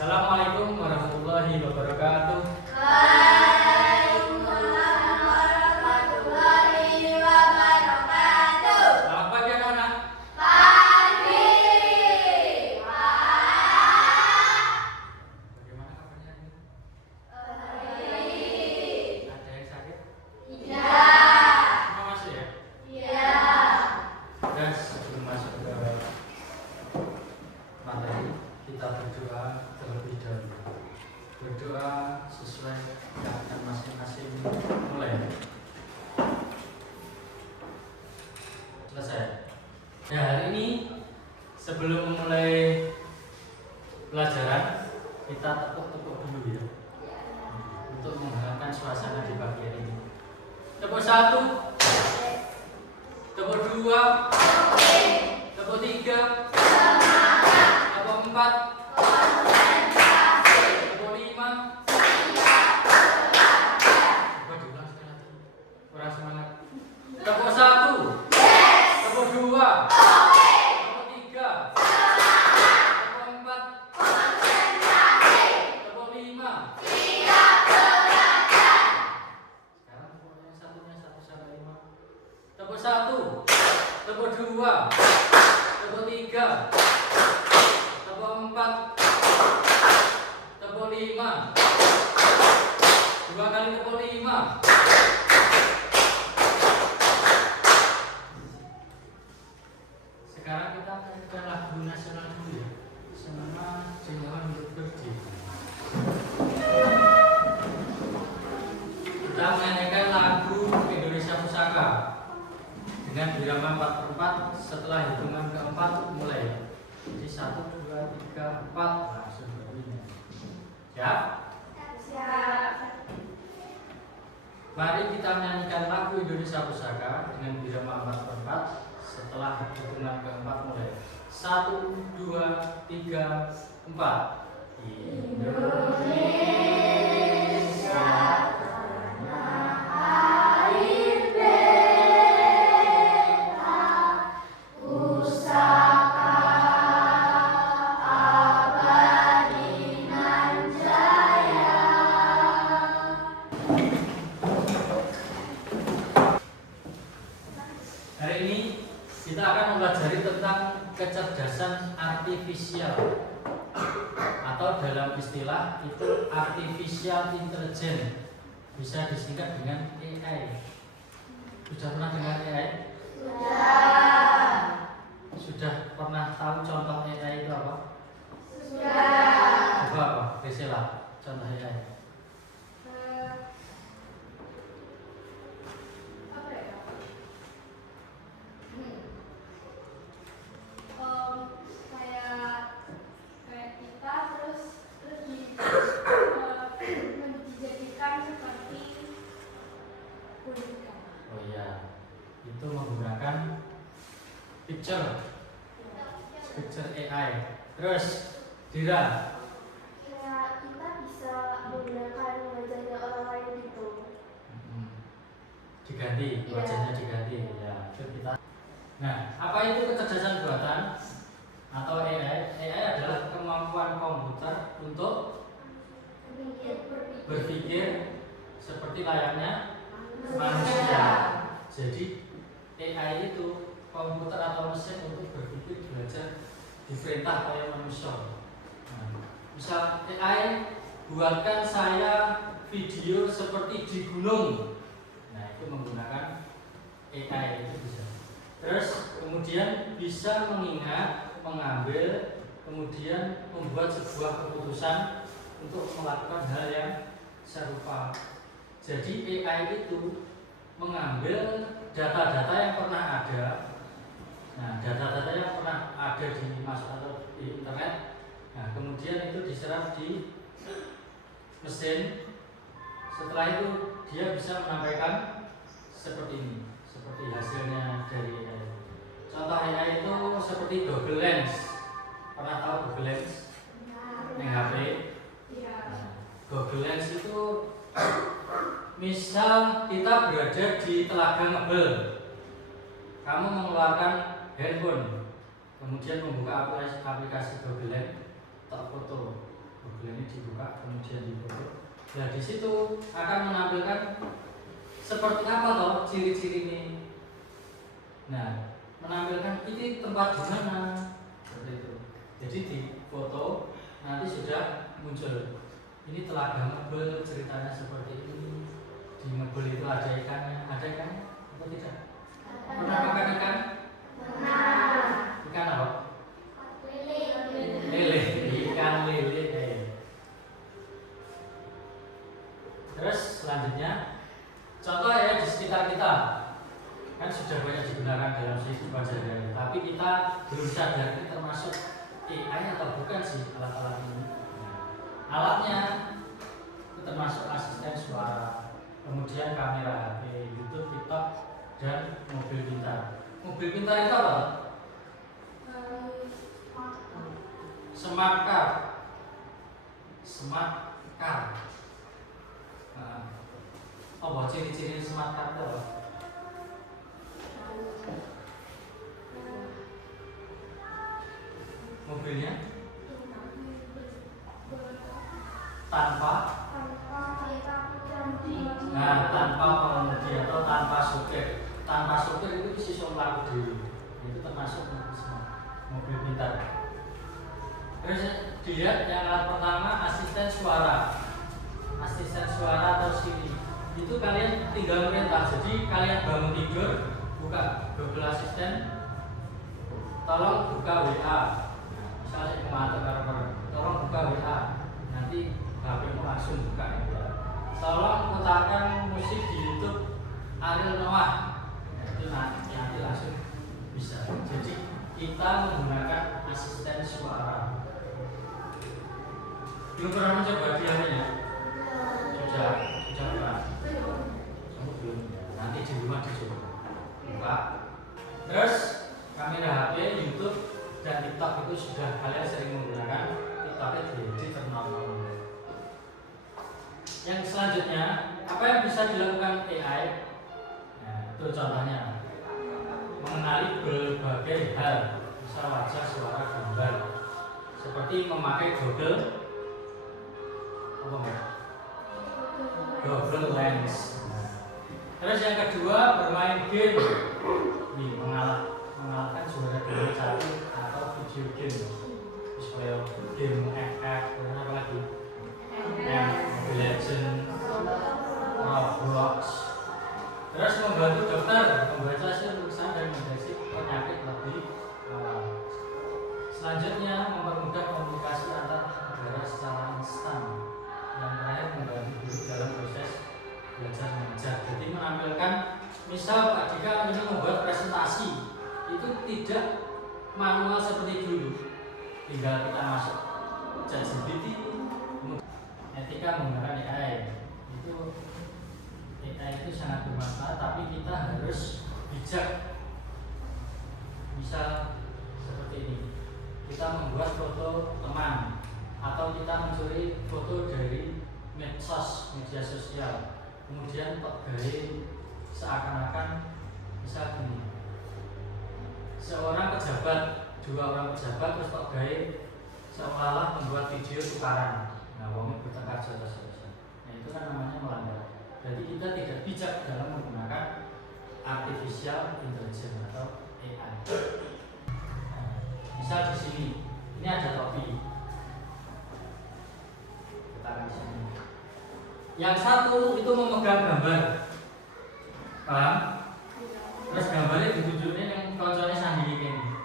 Assalamualaikum warahmatullahi wabarakatuh. Waalaikumsalam warahmatullahi wabarakatuh. Selamat pagi anak-anak. Pagi. Bagaimana kabarnya ini? Baik. Ada yang sakit? Iya. Semua masuk ya? Iya. Dan sebelum masuk ke materi, kita berdoa terlebih dahulu. Berdoa sesuai keadaan masing-masing. Mulai. Selesai. Nah, hari ini sebelum memulai pelajaran, kita tepuk-tepuk dulu ya, untuk menghangatkan suasana di pagi hari ini. Tepuk 1, tepuk 2, tepuk 3, tepuk 4, tepuk 5. Coba diulang sekali lagi. Kurang semangat. Tepuk 1, tepuk 2, tepuk 3, tepuk 4, tepuk 5. Sekarang tepuk yang satunya 1 sampai 5. Tepuk 1, tepuk 2, tepuk 3, tepuk 4, tepuk 5. 2 kali tepuk 5. Sekarang kita akan ke lagu nasional dulu ya. Semana Jenderal untuk berdiri. Kita menyanyikan lagu Indonesia Pusaka dengan irama 4/4. Setelah hitungan keempat mulai. Jadi 1, 2, 3, 4 langsung berbunyi. Siap? Siap. Mari kita menyanyikan lagu Indonesia Pusaka dengan irama 4/4. Setelah hitungan keempat mulai. 1, 2, 3, 4. Indonesia tanah air beta, pusaka abadi nan jaya. Hari ini kita akan mempelajari tentang kecerdasan artifisial, atau dalam istilah itu artificial intelligence, bisa disingkat dengan AI. Sudah pernah dengar AI? Sudah. Sudah pernah tahu contoh AI itu apa? Sudah. Coba apa? Priscilla, contoh AI. Apa ya? Kayak kita terus dijadikan seperti boneka. Oh iya, itu menggunakan picture AI. Terus Dira, Kayak kita bisa menggunakan wajahnya orang lain gitu. diganti, Iya. wajahnya diganti ya, itu kita. Nah, apa itu kecerdasan buatan atau AI? AI adalah kemampuan komputer untuk berpikir seperti layaknya manusia. Jadi AI itu komputer atau mesin untuk berpikir, belajar, diperintah oleh manusia. Nah, misal AI, buatkan saya video seperti di gunung. Nah, itu menggunakan AI, itu bisa. Terus kemudian bisa mengingat, mengambil, kemudian membuat sebuah keputusan untuk melakukan hal yang serupa. Jadi AI itu mengambil data-data yang pernah ada. Nah, data-data yang pernah ada di atau di internet. Nah, kemudian itu diserap di mesin. Setelah itu dia bisa menampilkan seperti ini, seperti hasilnya dari AI. Contoh AI itu seperti Google Lens. Pernah tahu Google Lens? Yang HP. Iya. Google Lens itu misal kita berada di Telaga Ngebel, kamu mengeluarkan handphone, kemudian membuka aplikasi Google Lens, tak foto. dibuka, kemudian difoto. Nah di situ akan menampilkan seperti apa toh ciri-ciri ini. Nah menampilkan ini tempat di mana, seperti itu. Jadi di foto nanti sudah muncul. Ini telaga Mebel, ceritanya seperti ini. Di Mebel itu ada ikannya, ada ikan atau tidak? Pernah makan ikan? Ikan apa? Lele, ikan lele. Terus selanjutnya, contoh ya di sekitar kita kan sudah banyak digunakan dalam kehidupan sehari-hari, tapi kita belum sadar ini termasuk AI atau bukan sih alat-alat ini. Alatnya itu termasuk asisten suara, kemudian kamera HP, YouTube, TikTok, dan mobil pintar. Mobil pintar itu apa? Smart car. Smart car. Apa ciri-ciri smart car itu apa? Mobilnya tanpa pengemudi atau tanpa supir. Tanpa supir itu bisa melaku diri. Itu termasuk mobil pintar. Terus dilihat yang alat pertama asisten suara. Asisten suara atau Siri. Itu kalian tinggal perintah. Jadi kalian bangun tidur, buka Google Assistant, tolong buka WA. Misalnya mengatur karakter, tolong buka WA. Nanti HP mu langsung buka ya. Tolong putarkan musik di YouTube Ariel Noah. Itu nanti langsung bisa. Jadi kita menggunakan asisten suara. Belum pernah mencoba dia ya? Sudah pernah. Kamu belum? Nanti di rumah dicoba. Buka. Terus kamera HP, YouTube, dan TikTok itu sudah kalian sering menggunakan. TikToknya di terminal. Yang selanjutnya, apa yang bisa dilakukan AI? Nah, itu contohnya mengenali berbagai hal, misal wajah, suara, gambar, seperti memakai Google Lens. Terus yang kedua bermain game, mengalahkan juara dunia satu atau video game, misalnya game FF, apa lagi? Mobile Legends, Roblox. Terus membantu dokter membaca hasil tulisan dan mendeteksi penyakit lebih awal. Selanjutnya mempermudah komunikasi antar negara secara instan. Yang terakhir membantu guru dalam proses belajar mengajar. Jadi menampilkan, misal Pak Dika ingin membuat presentasi, itu tidak manual seperti dulu. Tinggal kita masuk ChatGPT. Etika menggunakan AI itu sangat bermanfaat, tapi kita harus bijak. Misal seperti ini, kita membuat foto teman atau kita mencuri foto dari media sosial, kemudian tok gawe seakan-akan misal gini, dua orang pejabat terus tok gawe seolah-olah membuat video tukaran. Nah, wong bertengkar terus. Nah, itu kan namanya melanggar. Jadi kita tidak bijak dalam menggunakan artificial intelligence atau AI. Nah, misal di sini, ini ada topi. Kita di sini. Yang satu itu memegang gambar, paham? Terus gambarnya ditunjukin yang konsolnya sandi ini.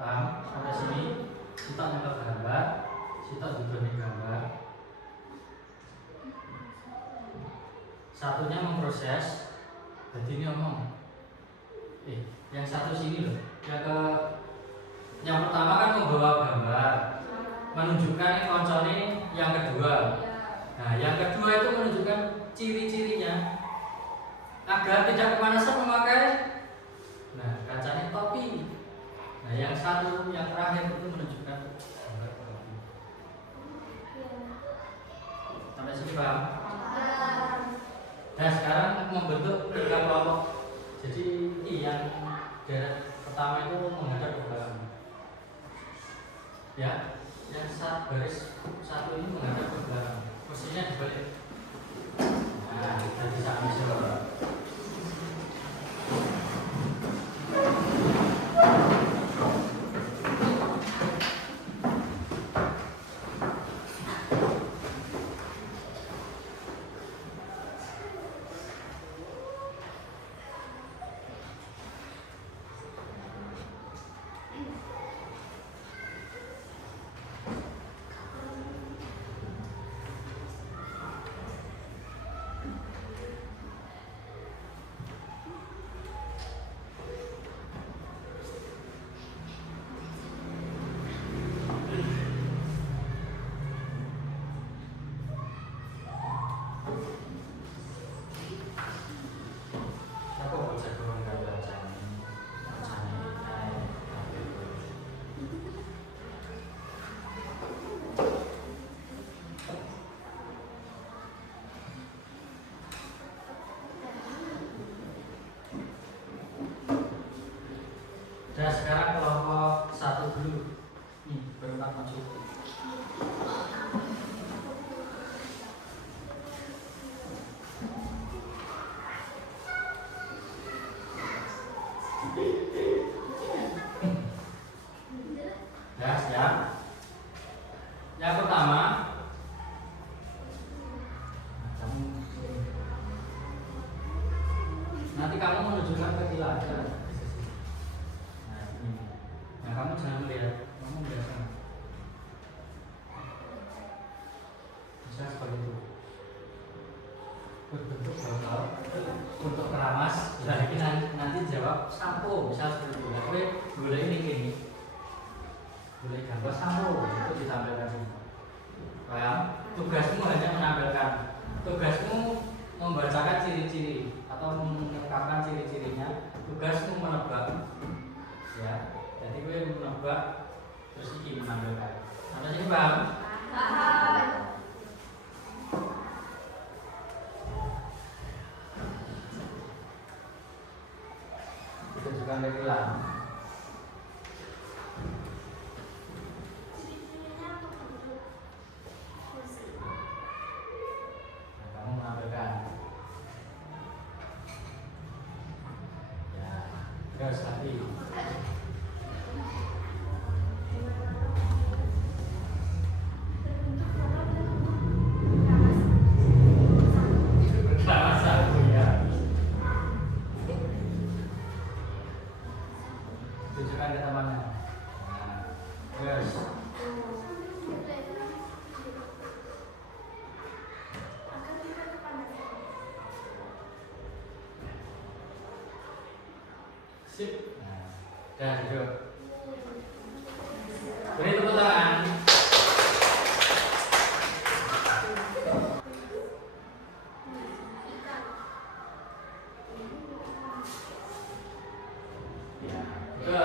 Paham? Sampai sini. Kita nangkap gambar, kita dibanding gambar. Satunya memproses, jadi ini ngomong. Yang satu sini loh. Yang pertama kan membawa gambar, menunjukkan konsolnya yang kedua. Nah, yang kedua itu menunjukkan ciri-cirinya agar tidak kemanasan memakai. Nah, kacanya topi. Nah, yang satu, yang terakhir itu menunjukkan gambar topi. Sampai sini paham? Nah, sekarang membentuk 3 kelompok. Jadi ini yang daerah pertama itu menghadap ke belakang. Ya, yang baris satu ini menghadap ke belakang, posisinya dibalik. Nah, kita bisa ambil. Dan sekarang kelompok satu dulu. Nih, berempat maju. Ya, siap. Yang pertama, nanti kamu menunjukkan ke Tila aja. Nah, ini. Nah, kamu jangan melihat, kamu melihat sana. Bisa seperti itu. Berbentuk botol untuk keramas. Nah, ini nanti jawab sampo, bisa seperti itu. Tapi boleh ini. Boleh gambar sampo itu ditampilkan sini. Paham? Tugasmu hanya menampilkan. Tugasmu membacakan ciri-ciri atau mengungkapkan ciri-cirinya. Tugasmu menebak. Ya, jadi gue menebak terus ini menampilkan. Sampai sini paham? Paham. Tunjukkan ke Tila. Terus lagi. Pertama satu ya. Tunjukkan ke temannya. Nah, terus. Sip. Nah, duduk. Beri tepuk tangan. Ya,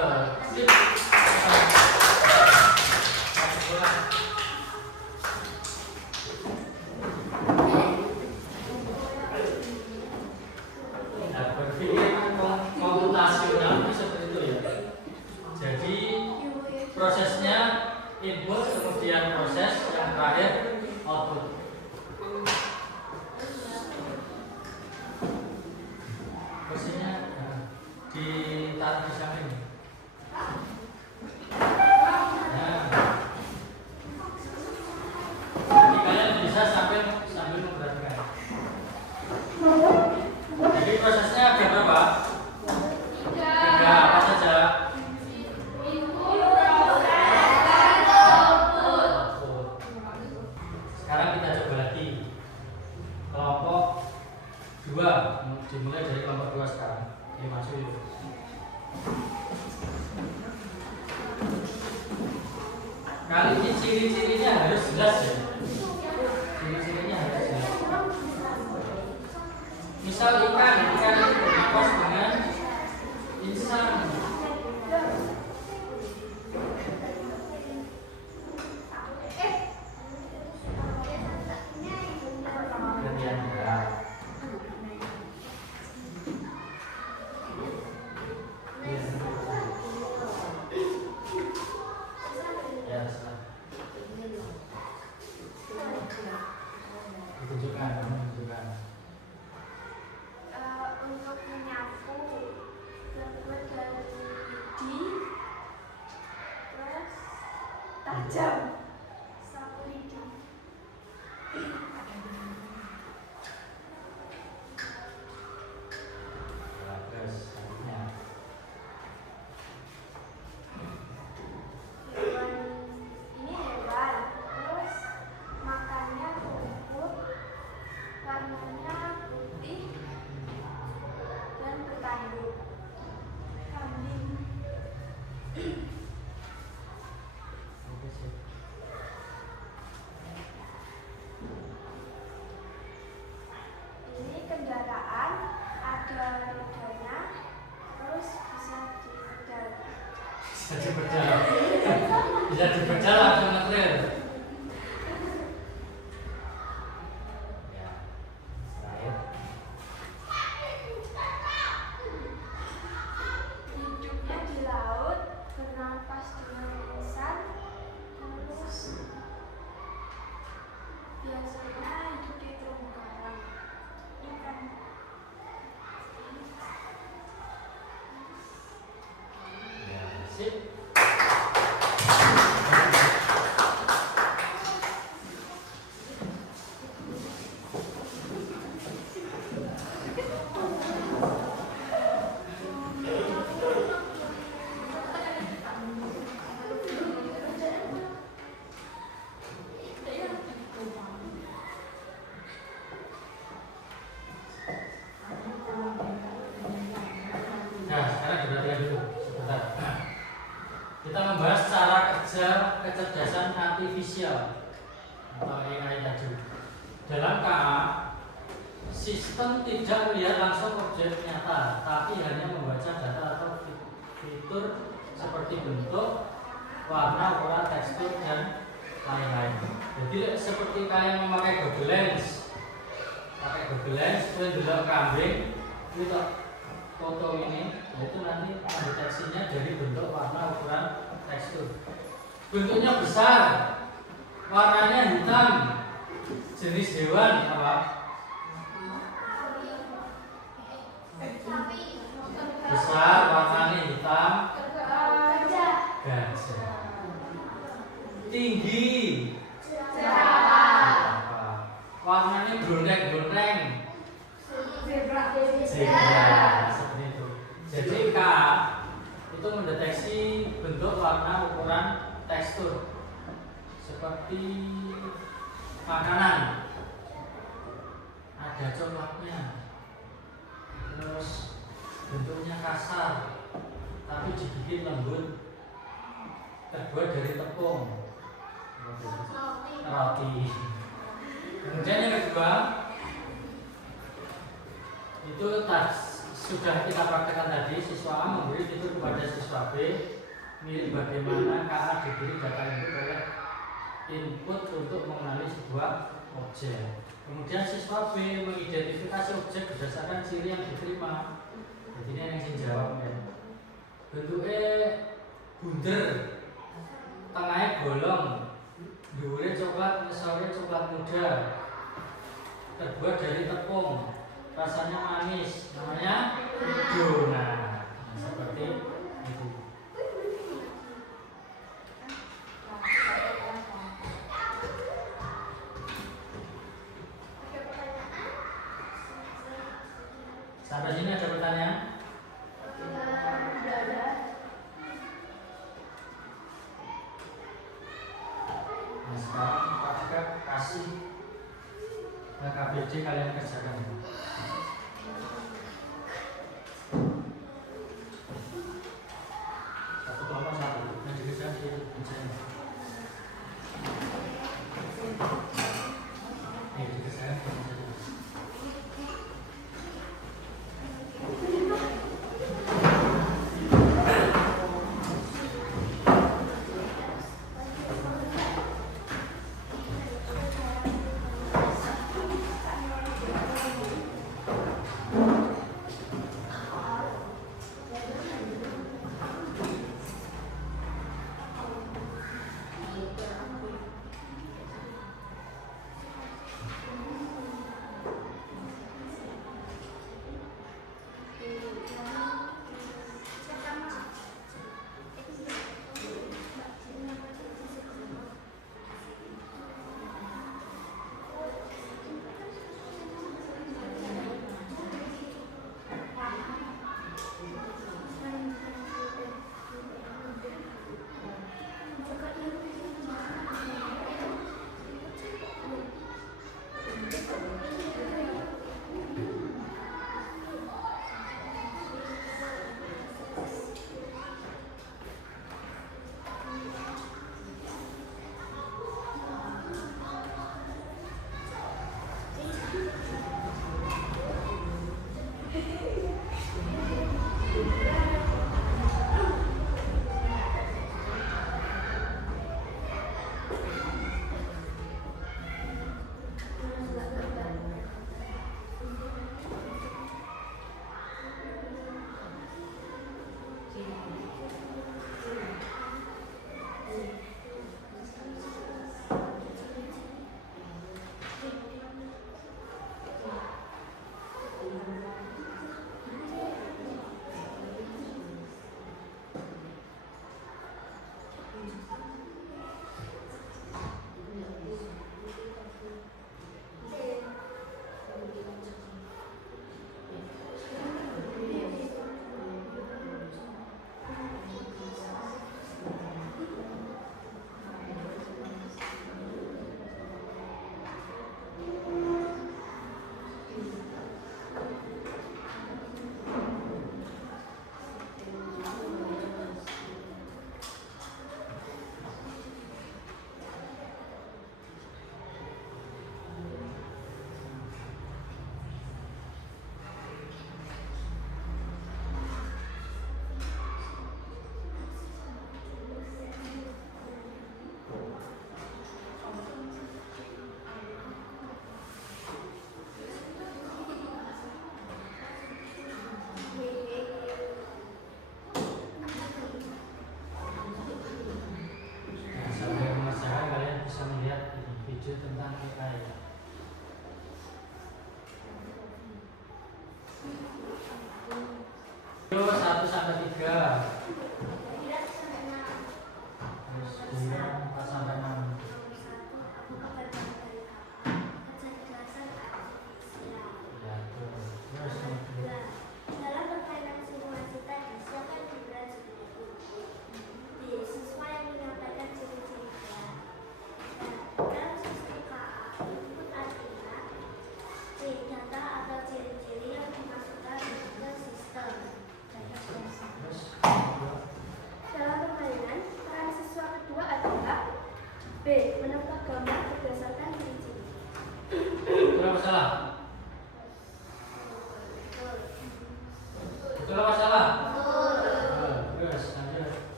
sip. Prosesnya input, kemudian proses, yang terakhir output. Posisinya ditaruh di samping. Nah, jadi kalian bisa sambil memperhatikan. Jadi prosesnya ada berapa? 3. Apa saja? Sekarang kita coba lagi kelompok 2, dimulai dari kelompok 2 sekarang. Oke, masuk yuk. Kali ini ciri-cirinya harus jelas ya. Ciri-cirinya harus jelas. Misal ikan itu bernafas dengan insan. Yes. Tajam. Sapu lidi. Terus selanjutnya. Ini hewan. Terus makannya rumput, warnanya putih dan bertanduk. Kambing. Oke sih. Ini kendaraan, ada rodanya, terus bisa dipedal. Bisa dipedal. Bisa dipedal langsung ngetril. Ya. Terakhir. Hidupnya di laut, bernafas dengan lisan, terus biasanya hidup di terumbu karang. Ikan. Ya, sip. Nah, sekarang diperhatikan dulu sebentar. Kita membahas cara kerja kecerdasan artifisial atau AI tadi. Dalam KA, sistem tidak melihat langsung objek nyata, tapi hanya membaca data atau fitur seperti bentuk, warna, ukuran, tekstur, dan lain-lain. Jadi seperti kalian memakai Google Lens, kalian dulu kambing, itu foto ini, itu nanti mendeteksinya dari bentuk, warna, ukuran, tekstur. Bentuknya besar, warnanya hitam, jenis hewan apa? Besar, warnanya hitam, gajah. Tinggi, warnanya glondeng-glondeng, zebra. Seperti itu. Jadi K itu mendeteksi bentuk, warna, ukuran, tekstur seperti makanan, ada coklatnya, terus bentuknya kasar tapi digigit lembut, terbuat dari tepung, roti. Kemudian yang kedua itu sudah kita praktekkan tadi. Siswa A memberi fitur kepada siswa B, mirip bagaimana KA diberi data input untuk mengenali sebuah objek. Kemudian siswa B mengidentifikasi objek berdasarkan ciri yang diterima. Jadi ini yang saya jawab ya. Bentuknya bunder, tengahnya bolong, dhuwure coklat, ngisore coklat muda, terbuat dari tepung, rasanya manis, namanya donat. Seperti itu. Sampai sini ada pertanyaan? Nah, sekarang Pak Jika kasih KBD kalian kerjakan. Satu kelompok satu, yang dikerjakan di kerjanya. Ini dikerjakan kelompok satu.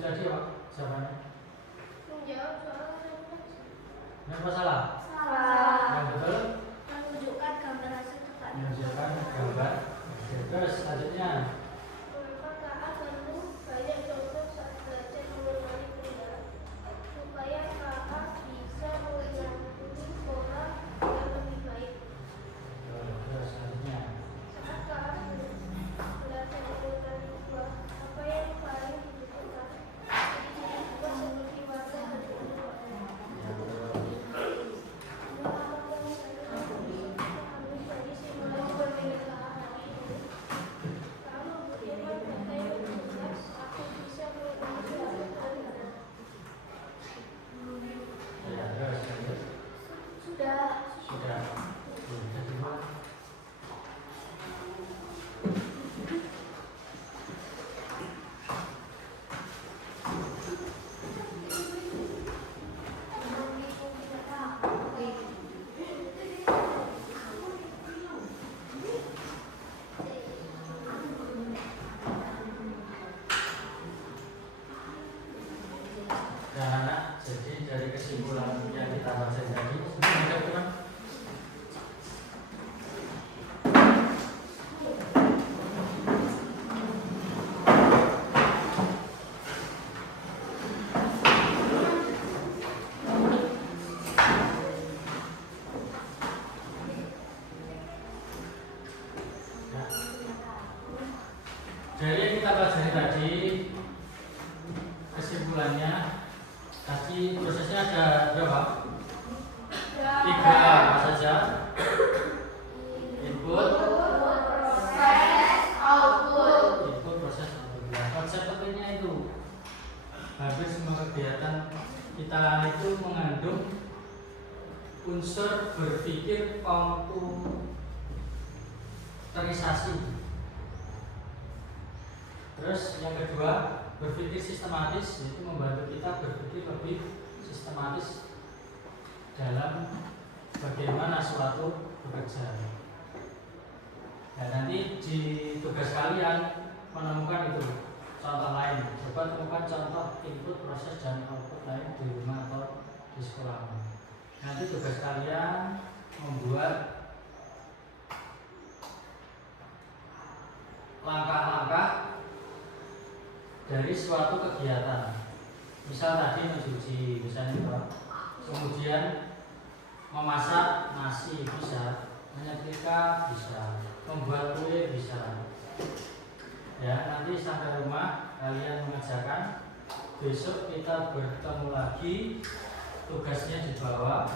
7 tadi apa jawabannya? Menjawab soal referensi. Benar apa salah? Salah. Yang betul? Menunjukkan gambar hasil tekan. Menunjukkan gambar. Oke, terus selanjutnya. Mengapa KA perlu banyak contoh saat belajar mengenali kendala supaya KA bisa mengambil pola yang lebih baik. Terus selanjutnya. Saat KA belajar mengenali buah, apa yang paling dibutuhkan? Ciri-ciri buah seperti warna dan bentuk. Yang betul. Ya, terus lanjut. Sudah. Sudah. Sudah dibuat. Dan anak, jadi dari kesimpulan yang kita baca tadi, ada kurang? Ya. Dari yang kita pelajari tadi, kesimpulannya tadi prosesnya ada berapa? 3 apa saja? Input, Proses, output. input, proses, output. Nah, konsep pentingnya itu hampir semua kegiatan kita itu mengandung unsur berpikir komputerisasi. Terus yang kedua, berpikir sistematis, yaitu membantu kita berpikir lebih sistematis dalam bagaimana suatu bekerja. Dan nanti di tugas kalian menemukan itu contoh lain. Coba temukan contoh input, proses, dan output lain di rumah atau di sekolah. Nanti tugas kalian membuat langkah-langkah dari suatu kegiatan. Misal tadi mencuci, misalnya, kemudian memasak nasi bisa, menyetrika bisa, membuat kue bisa. Ya, nanti sampai rumah kalian mengerjakan. Besok kita bertemu lagi, tugasnya di bawah.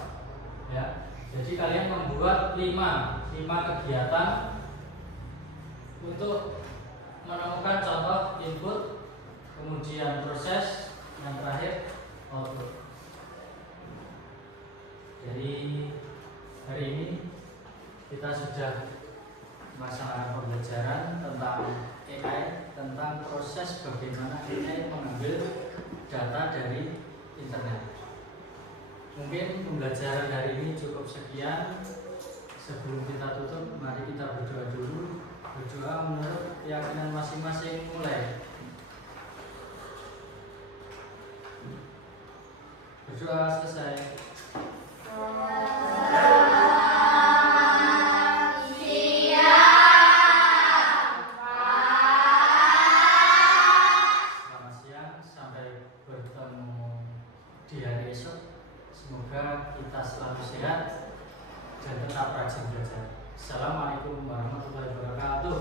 Ya, jadi kalian membuat 5 kegiatan untuk menemukan contoh input, kemudian proses, yang terakhir output. Jadi hari ini kita sudah melaksanakan pembelajaran tentang AI, tentang proses bagaimana AI mengambil data dari internet. Mungkin pembelajaran hari ini cukup sekian. Sebelum kita tutup, mari kita berdoa dulu. Berdoa menurut keyakinan masing-masing. Mulai. Berdoa selesai. Selamat siang, sampai bertemu di hari esok. Semoga kita selalu sehat dan tetap rajin belajar. Assalamualaikum warahmatullahi wabarakatuh.